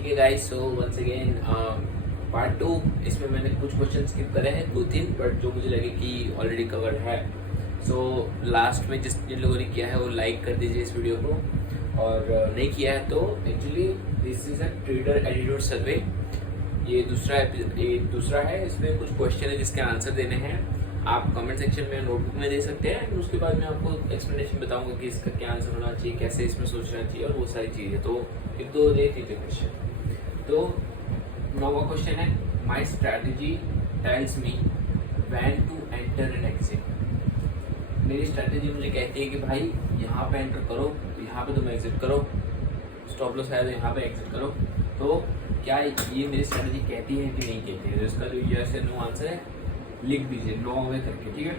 ठीक है guys, so once again part 2। इसमें मैंने कुछ क्वेश्चन स्किप करे हैं, 2-3, बट जो मुझे लगे कि ऑलरेडी कवर्ड है। सो लास्ट में जिन लोगों ने किया है वो लाइक कर दीजिए इस वीडियो को, और नहीं किया है तो actually this is a trader attitude survey. ये दूसरा है। इसमें कुछ क्वेश्चन है जिसके आंसर देने हैं। आप कमेंट सेक्शन में नोटबुक में दे सकते हैं, उसके बाद मैं आपको एक्सप्लेनेशन बताऊंगा कि इसका क्या आंसर होना चाहिए, कैसे इसमें सोचना चाहिए और वो सारी चीज़ें। तो एक दो दे दीजिए क्वेश्चन। तो 9वां क्वेश्चन है, my strategy tells me when to enter and exit. मेरी स्ट्रैटेजी मुझे कहती है कि भाई यहाँ पे एंटर करो, यहाँ पे तुम एग्जिट करो, स्टॉप लॉस है तो यहाँ पे एग्जिट करो। तो क्या ये मेरी स्ट्रैटेजी कहती है कि नहीं कहती है? तो इसका जो यस या नो आंसर है लिख दीजिए 9 में करके, ठीक है।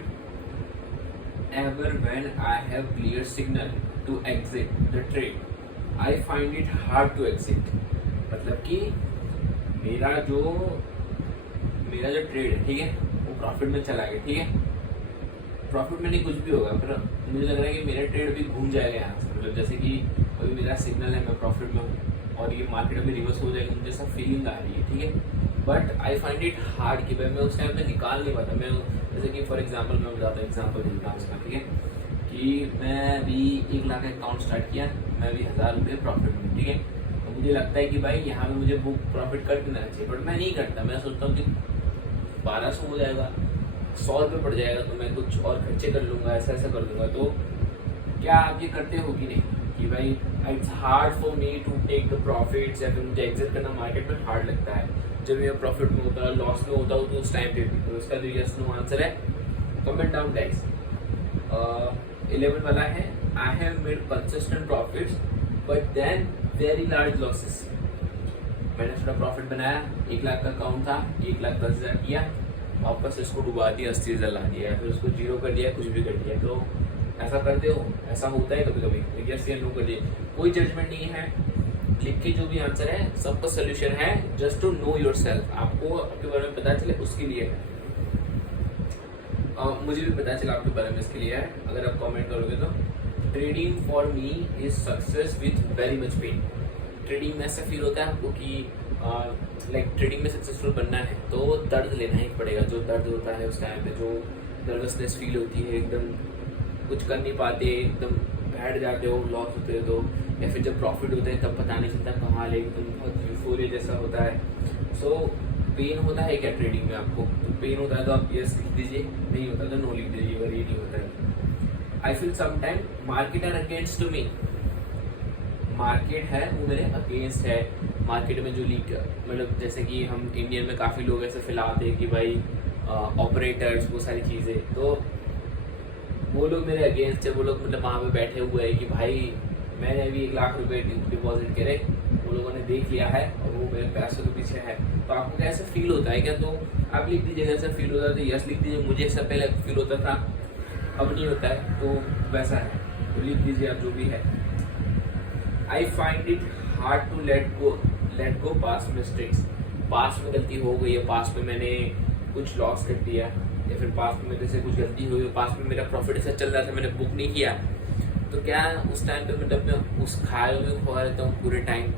Ever when I have clear signal to exit the trade I find it hard to exit. मतलब कि मेरा जो ट्रेड है, ठीक है, वो प्रॉफिट में चला गया, ठीक है। प्रॉफिट में नहीं कुछ भी होगा, पर मुझे लग रहा है कि मेरा ट्रेड भी घूम जाएगा यहाँ से। मतलब जैसे कि अभी मेरा सिग्नल है, मैं प्रॉफिट में हूँ और ये मार्केट में रिवर्स हो जाएगा, मुझे सब फीलिंग आ रही है, ठीक है। But I find it hard कि भाई मैं उस टाइम पे निकाल नहीं पाता। मैं जैसे कि फॉर एग्जांपल मैं बताता हूँ, एग्जांपल देता हूँ इसका, ठीक है, कि मैं भी 1 लाख का अकाउंट स्टार्ट किया, मैं भी 1000 रुपये प्रॉफिट में, ठीक है। तो मुझे लगता है कि भाई यहाँ पे मुझे बुक प्रॉफिट कर देना चाहिए, बट मैं नहीं करता। मैं सोचता हूँ कि 1200 हो जाएगा, 100 रुपये पड़ जाएगा, तो मैं कुछ और खर्चे कर लूँगा, ऐसा ऐसा कर लूँगा। तो क्या आप ये करते हो कि नहीं कि भाई it's hard for me to take the profits, या फिर मुझे एग्जिट करना मार्केट में हार्ड लगता है? जब मैं प्रॉफिट में होता है, लॉस में होता हूँ, तो उस टाइम पे भी। तो इसका जो यस नो आंसर है कमेंट डाउन गाइस। 11 वाला है, I have made consistent profits but then very large losses. मैंने थोड़ा प्रॉफिट बनाया, 1 लाख का अकाउंट था, 1,10,000 किया, वापस इसको डुबा दिया, 80,000 ला दिया, फिर उसको जीरो कर दिया, कुछ भी कर दिया। तो ऐसा करते हो? ऐसा होता है कभी कभी। यस या नो कर दिए, कोई जजमेंट नहीं है, लिख के जो भी आंसर है सबका सोल्यूशन है। Just to know your self, आपको आपके बारे में पता चले उसके लिए है। मुझे भी पता चला आपके बारे में, इसके लिए है। अगर आप कमेंट करोगे तो trading for me is success with very much pain. Trading में ऐसा फील होता है आपको कि लाइक ट्रेडिंग में सक्सेसफुल बनना है तो दर्द लेना ही पड़ेगा। जो दर्द होता है उस टाइम पे, जो नर्वसनेस फील होती है, एकदम कुछ कर नहीं पाते, एकदम बैठ जाते हो, लॉस होते हो तो, या फिर जब प्रॉफिट होते हैं तब पता नहीं चलता कहाँ ले, एकदम बहुत यूफोरिया जैसा होता है। सो पेन होता है क्या ट्रेडिंग में आपको? तो पेन होता है तो आप यस लिख दीजिए, नहीं होता तो नो लिख दीजिए, अगर ये नहीं होता है। I feel sometime market are against to me. Market है वो मेरे अगेंस्ट है। मार्केट में जो लीक, मतलब जैसे कि हम इंडियन में काफ़ी लोग ऐसे फैलाते हैं कि भाई ऑपरेटर्स, वो सारी चीज़ें, तो वो लोग मेरे अगेंस्ट है। वो लोग मतलब वहाँ पे बैठे हुए हैं कि भाई मैंने अभी 1 लाख रुपए डिपॉजिट करे, वो लोगों ने देख लिया है और वो मेरे पैसों के पीछे है। तो आपको क्या ऐसा फील होता है क्या? तो आप लिख दीजिएगा ऐसा फील होता है तो यस लिख दीजिए। मुझे ऐसा पहले फील होता था, अब नहीं होता है, तो वैसा है, तो लिख दीजिए आप जो भी है। I find it hard to let go past mistakes. Past में गलती हो गई है, पास्ट में मैंने कुछ लॉस कर दिया, या फिर पास्ट में मेरे से कुछ गलती हुई, पास्ट में मेरा प्रॉफिट ऐसा चल रहा था, मैंने बुक नहीं किया, तो क्या उस टाइम पे मतलब मैं उस खाए में खोआ रहता हूँ पूरे टाइम।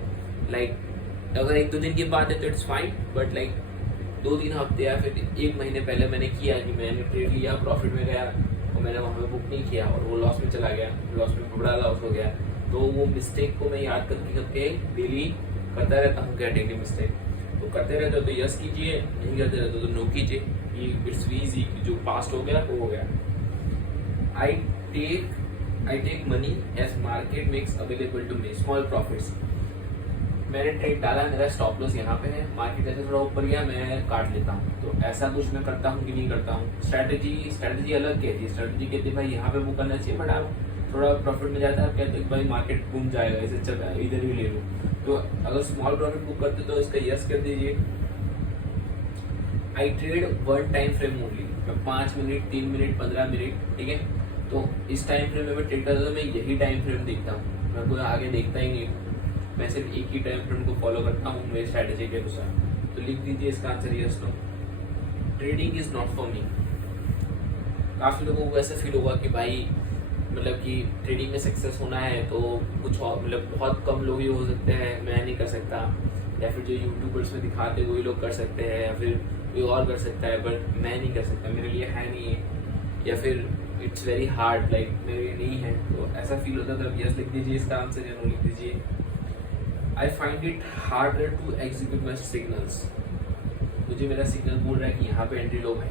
लाइक अगर 1-2 दिन की बात है तो इट्स फाइन, बट लाइक 2-3 हफ्ते या फिर 1 महीने पहले मैंने किया कि मैंने ट्रेड लिया, प्रॉफिट में गया और मैंने वहाँ पे बुक नहीं किया और वो लॉस में चला गया, लॉस में बड़ा लॉस हो गया। तो वो मिस्टेक को मैं याद करके डेली करता रहता हूँ। क्या डेली मिस्टेक तो करते रहते हो तो यस कीजिए, नहीं करते रहते हो तो नो कीजिए। इट्स ईजी, जो पास्ट हो गया वो हो गया। I take money as market makes available to me small profits. मैंने ट्रेड डाला, मेरा स्टॉप लॉस यहाँ पे है, मार्केट जैसे थोड़ा ऊपर गया मैं काट लेता हूँ। तो ऐसा कुछ मैं करता हूँ कि नहीं करता हूँ? स्ट्रैटेजी अलग कहती है। स्ट्रैटेजी कहती है भाई यहाँ पे बुक करना चाहिए, बट आप थोड़ा प्रॉफिट में जाता है, आप कहते हैं भाई मार्केट घूम जाएगा, इसे चल रहा है, इधर भी ले लूँ। तो अगर स्मॉल प्रॉफिट बुक करते तो इसका यस कर दीजिए। आई ट्रेड 1 टाइम फ्रेम ओनली। मैं 5 मिनट, 3 मिनट, 15 मिनट, ठीक है। तो इस टाइम फ्रेम में मैं ट्रेड करता हूँ, मैं यही टाइम फ्रेम देखता हूँ, मैं कोई आगे देखता ही नहीं। मैं सिर्फ एक ही टाइम फ्रेम को फॉलो करता हूँ मेरी स्ट्रैटेजी के अनुसार। तो लिख दीजिए इसका answer yes no. Trading is not for me. काफ़ी लोगों को ऐसा फील होगा कि भाई मतलब कि ट्रेडिंग में सक्सेस होना है तो कुछ और, मतलब बहुत कम लोग ही हो सकते हैं, मैं नहीं कर सकता, या फिर जो यूट्यूबर्स में दिखाते हैं वही लोग कर सकते हैं, या फिर कोई और कर सकता है, बट मैं नहीं कर सकता, मेरे लिए है नहीं है, या फिर इट्स वेरी हार्ड, लाइक मेरे लिए नहीं है, तो ऐसा फील होता था। यस लिख दीजिए इसका आंसर, या नो लिख दीजिए। I find it harder to execute my signals. मुझे मेरा सिग्नल बोल रहा है कि यहाँ पे एंट्री लो है।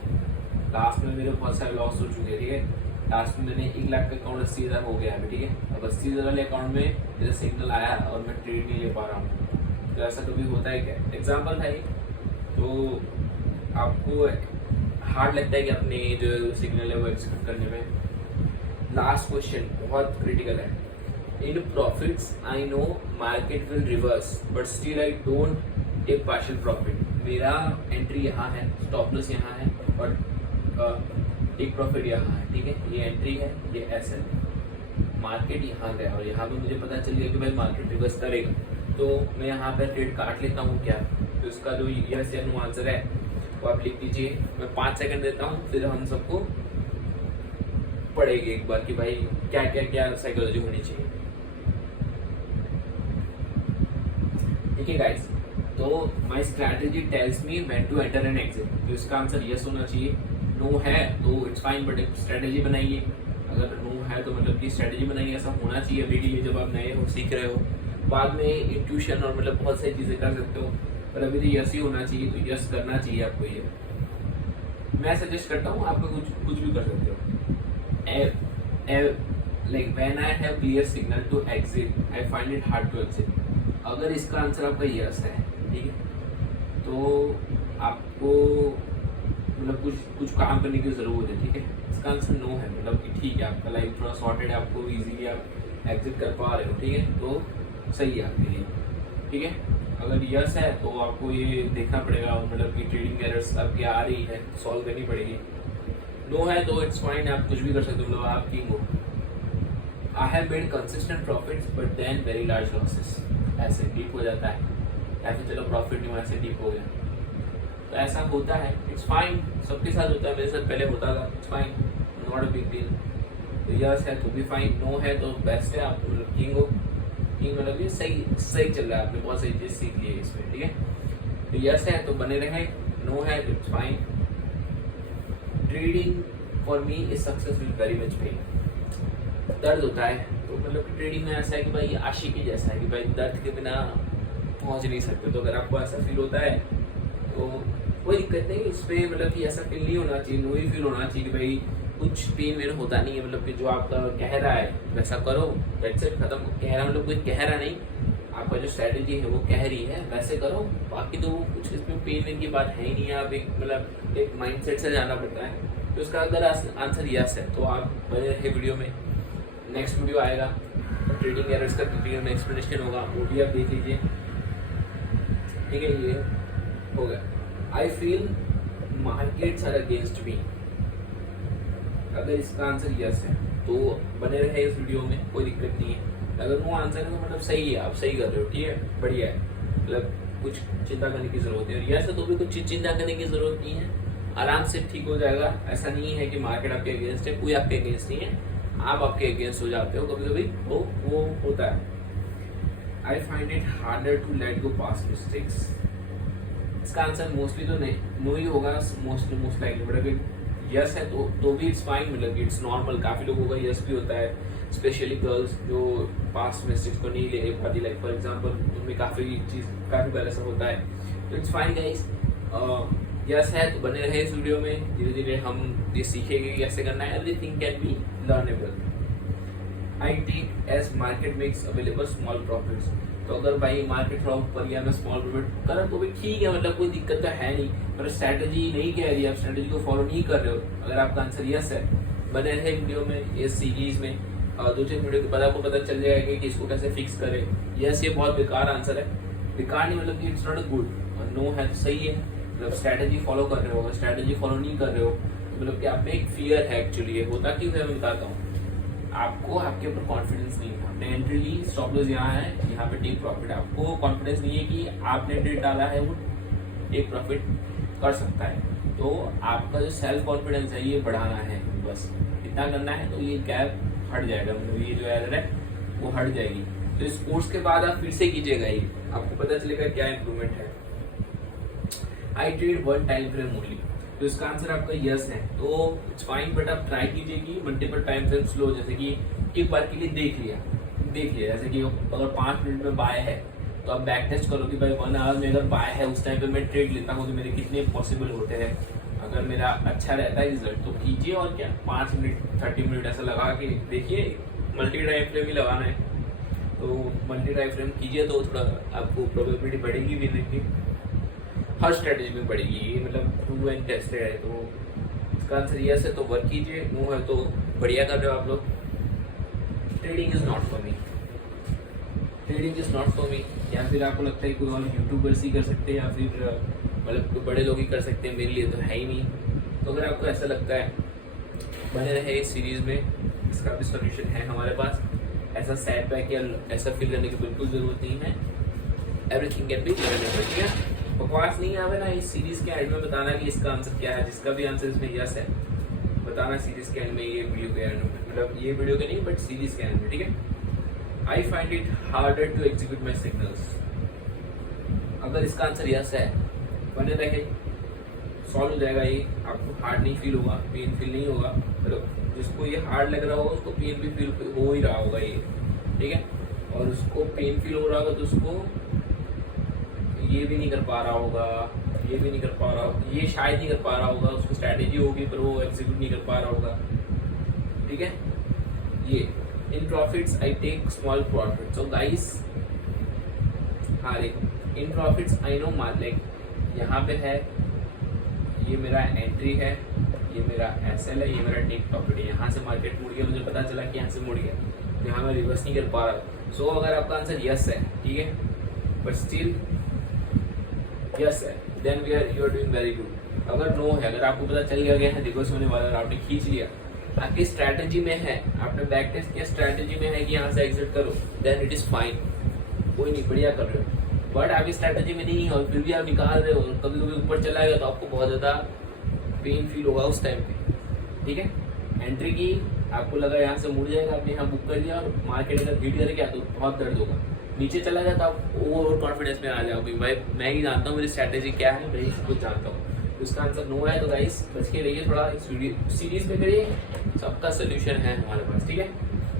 लास्ट में मेरे बहुत सारे लॉस हो चुके हैं, ठीक है। लास्ट में मैंने 1 लाख का अकाउंट 80,000 हो गया है, ठीक है। अब 80,000 वाले अकाउंट में मेरा सिग्नल आया और मैं ट्रेड नहीं ले पा रहा हूँ। तो ऐसा कभी होता है क्या? एग्जाम्पल था ये। तो आपको हार्ड लगता है कि अपने जो सिग्नल है वो एग्जीक्यूट करने में। लास्ट क्वेश्चन बहुत क्रिटिकल है। In profits I know market will reverse but still I don't take partial profit. मेरा एंट्री यहाँ है, स्टॉप लॉस यहाँ है और टेक प्रॉफिट यहाँ है, ठीक है। ये एंट्री है, ये एस है। मार्केट यहाँ गया और यहाँ पे मुझे पता चल गया कि भाई मार्केट रिवर्स करेगा, तो मैं यहाँ पे ट्रेड काट लेता हूँ क्या? तो इसका जो यस या नो आंसर है वो आप लिख दीजिए। मैं 5 सेकंड देता हूँ, फिर हम सबको पढ़ेंगे एक बार कि भाई क्या क्या क्या साइकोलॉजी होनी चाहिए, ठीक है गाइस। तो my strategy tells me when to enter and exit. तो इसका आंसर यस होना चाहिए। नो है तो इट्स फाइन, बट एक स्ट्रैटेजी बनाइए। अगर नो है तो मतलब कि स्ट्रैटेजी बनाइए, ऐसा होना चाहिए अभी के लिए जब आप नए हो, सीख रहे हो। बाद में इंट्यूशन और मतलब बहुत सारी चीज़ें कर सकते हो, पर अभी तो यस ही होना चाहिए, तो यस करना चाहिए आपको। ये मैं सजेस्ट करता हूँ, आपको कुछ भी कर सकते हो। Like when I have clear signal to exit I find it hard to exit. अगर इसका आंसर आपका यस है, ठीक है, तो आपको मतलब कुछ काम करने की जरूरत है, ठीक है। इसका आंसर नो है, मतलब कि ठीक है, आपका लाइफ थोड़ा सॉर्टेड है, आपको इजीली आप एग्जिट कर पा रहे हो, ठीक है, तो सही है आपके लिए, ठीक है। अगर यस है तो आपको ये देखना पड़ेगा, मतलब कि ट्रेडिंग एरर्स आपकी आ रही है, सॉल्व करनी पड़ेगी। नो है तो इट्स फाइन, आप कुछ भी कर सकते हो, मतलब आप किंग हो। I have made consistent profits but then very large losses. ऐसे डीप हो जाता है, ऐसे चलो प्रॉफिट नहीं हुआ, ऐसे डीप हो गया, तो ऐसा होता है, इट्स फाइन, सबके साथ होता है, मेरे साथ पहले होता था, it's fine, not a big deal. तो यस है तो भी फाइन, नो है तो बेस्ट है, आप मतलब किंग हो। किंग मतलब ये सही चल रहा है, आपने बहुत सही चीज सीख ली है इसमें, ठीक है। तो यस है तो बने रहे, नो है तो it's fine. Trading for me is success with very much pain. दर्द होता है तो मतलब कि ट्रेडिंग में ऐसा है कि भाई आशिकी जैसा है कि भाई दर्द के बिना पहुंच नहीं सकते। तो अगर आपको ऐसा फील होता है तो कोई दिक्कत नहीं, इस पर मतलब कि ऐसा फील नहीं होना चाहिए, नो ही फील होना चाहिए कि भाई कुछ पेन मेरे होता नहीं है, मतलब कि जो आपका कह रहा है वैसा करो, दैट्स इट, खत्म। कह रहा मतलब कोई कह रहा नहीं, आपका जो स्ट्रैटेजी है वो कह रही है वैसे करो, बाकी तो कुछ इसमें पेन की बात है ही नहीं है। आप एक मतलब एक माइंडसेट से जाना पड़ता है। तो इसका अगर आंसर यस है तो आप बने रहे वीडियो में, नेक्स्ट वीडियो आएगा ट्रेडिंग एरर्स का वीडियो में एक्सप्लेनेशन होगा, वो भी आप देख लीजिए, ठीक है। ये हो गया। I feel markets are against me. अगर इसका आंसर यस है तो बने रहे इस वीडियो में, कोई दिक्कत नहीं है। अगर वो आंसर है तो मतलब सही है, आप सही कर रहे हो, ठीक है, बढ़िया है, मतलब कुछ चिंता करने की जरूरत है। और यस है तो भी कुछ चिंता करने की जरूरत नहीं है, आराम से ठीक हो जाएगा। ऐसा नहीं है कि मार्केट आपके अगेंस्ट है, कोई आपके अगेंस्ट नहीं है, आप आपके अगेंस्ट हो जाते हो कभी कभी, वो होता है। I find it harder to let go past mistakes. इसका आंसर मोस्टली तो नहीं, नो ही होगा, मोस्ट लाइकली। बट अगर यस है तो भी इट्स फाइन, मतलब इट्स नॉर्मल। काफी लोगों का यस भी होता है, स्पेशली गर्ल्स जो पास्ट मिस्टेक्स को नहीं ले पाती, लाइक फॉर एग्जांपल उनमें काफी बार ऐसा होता है। तो इट्स फाइन गाइस, यस है तो बने रहे इस वीडियो में, धीरे धीरे हम ये सीखेंगे कि कैसे करना है। Everything can be learnable. I take as market makes available small profits. तो अगर भाई मार्केट थोड़ा ऊपर गया, मैं स्मॉल प्रॉफिट करा तो भी ठीक है, मतलब कोई दिक्कत तो है नहीं, पर स्ट्रैटेजी नहीं कह रही, आप स्ट्रैटेजी को फॉलो नहीं कर रहे हो। अगर आपका आंसर यस है, बने रहे वीडियो में, इस सीरीज में 2-3 वीडियो के बाद आपको पता चल जाएगा कि इसको कैसे फिक्स करें। यस ये बहुत बेकार आंसर है, बेकार नहीं मतलब कि इट्स नॉट अ गुड, और नो है तो सही है, मतलब स्ट्रैटेजी फॉलो कर रहे हो। अगर स्ट्रैटेजी फॉलो नहीं कर रहे हो तो मतलब कि आप में एक फियर है, एक्चुअली ये होता क्यों है मैं बताता हूँ। आपको आपके ऊपर कॉन्फिडेंस नहीं है, आपने एंट्री ली, स्टॉप लॉस यहाँ है, यहाँ पे टेक प्रॉफिट, आपको कॉन्फिडेंस नहीं है कि आपने ट्रेड डाला है वो टेक प्रॉफिट कर सकता है। तो आपका जो सेल्फ कॉन्फिडेंस है ये बढ़ाना है, बस इतना करना है, तो ये गैप हट जाएगा, मतलब ये जो एरर है वो हट जाएगी। तो तो इस कोर्स के बाद आप फिर से कीजिएगा, ये आपको पता चलेगा क्या इम्प्रूवमेंट है। I trade one time frame only, तो इसका आंसर आपका यस है। तो इट्स फाइन, बट आप ट्राई कीजिए कि मल्टीपल टाइम फ्रेम लो, जैसे कि एक बार के लिए देख लिया, जैसे कि अगर 5 मिनट में बाय है तो आप बैक टेस्ट करो कि भाई 1 आवर में अगर बाय है उस टाइम पे मैं ट्रेड लेता हूँ तो मेरे कितने पॉसिबल होते हैं। अगर मेरा अच्छा रहता है रिजल्ट तो कीजिए, और क्या 5 मिनट 30 मिनट ऐसा लगा के देखिए। मल्टी टाइम फ्रेम ही लगाना है तो मल्टी टाइम फ्रेम कीजिए, तो थोड़ा आपको प्रोबेबिलिटी बढ़ेगी भी नहीं, हर स्ट्रेटेजी में बढ़ेगी। मतलब प्रूव एंड टेस्टेड है, तो इसका आंसर यस है, तो वर्क कीजिए। नो है तो बढ़िया कर रहे हो आप लोग। Trading is not for me, trading is not for मी। या फिर आपको लगता है कोई और यूट्यूबर्स ही कर सकते हैं, या फिर मतलब कोई बड़े लोग ही कर सकते हैं, मेरे लिए तो है ही नहीं। तो अगर आपको ऐसा लगता है, बने रहे इस सीरीज में, इसका भी सोल्यूशन है हमारे पास। ऐसा सैड बैक या ऐसा फील करने की बिल्कुल जरूरत नहीं है। एवरीथिंग कैन बी लर्नेबल, ठीक है। बकवास नहीं आवे ना इस सीरीज के एंड में बताना कि इसका आंसर क्या है। जिसका भी आंसर इसमें यस है बताना सीरीज के एंड में, ये वीडियो के एंड में, मतलब ये वीडियो के नहीं बट सीरीज के एंड में, ठीक है। I find it harder to execute my signals, अगर इसका आंसर यस है बने रहे, सॉल्व हो जाएगा ये। आपको हार्ड नहीं फील होगा, पेन फील नहीं होगा। मतलब जिसको ये हार्ड लग रहा होगा उसको पेन भी फील हो ही रहा होगा ये, ठीक है। और उसको पेन फील हो रहा होगा तो उसको ये भी नहीं कर पा रहा होगा, ये भी नहीं कर पा रहा होगा, ये शायद नहीं कर पा रहा होगा। उसको स्ट्रैटेजी होगी पर वो एग्जीक्यूट नहीं कर पा रहा होगा, ठीक है। ये in profits I take small profit, so guys हाँ देखो in profits I know like यहाँ पे है, ये मेरा एंट्री है, ये मेरा एसएल है, ये मेरा टेक प्रॉफिट है। यहाँ से मार्केट मुड़ गया, मुझे पता चला कि यहाँ से मुड़ गया, यहाँ मैं रिवर्स नहीं कर पा रहा। सो अगर आपका आंसर यस है, ठीक है, बट स्टिल यस है, then you are doing very good. अगर नो है, अगर आपको पता चल गया कि यहाँ रिवर्स होने वाला है, आपने खींच लिया, आपकी स्ट्रैटेजी में है, आपने बैक टेस्ट किया, स्ट्रैटेजी में है कि यहाँ से एग्जिट करो, देन इट इज फाइन, कोई नहीं, बढ़िया कर रहे हो। बट आपकी स्ट्रैटेजी में नहीं है और फिर भी आप निकाल रहे हो, कभी कभी ऊपर चला गया तो आपको बहुत ज़्यादा पेन फील होगा उस टाइम पे, ठीक है। एंट्री की, आपको लगा यहाँ से मुड़ जाएगा, आपने यहाँ बुक कर लिया और मार्केट अगर हिट कर गया तो बहुत दर्द होगा। नीचे चला गया तो आप ओवर कॉन्फिडेंस में आ जाओगे, भाई मैं ही जानता हूँ मेरी स्ट्रैटेजी क्या है, मैं ही सब कुछ जानता हूँ। तो इसका आंसर नो है, तो गाइस बच के रहिए थोड़ा, इस वीडियो सीरीज पे करिए, सबका सोल्यूशन है हमारे पास, ठीक है।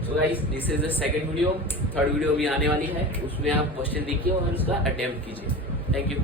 So guys this is the second video, third video भी आने वाली है, उसमें आप क्वेश्चन देखिए और उसका अटेम्प्ट कीजिए। Thank you.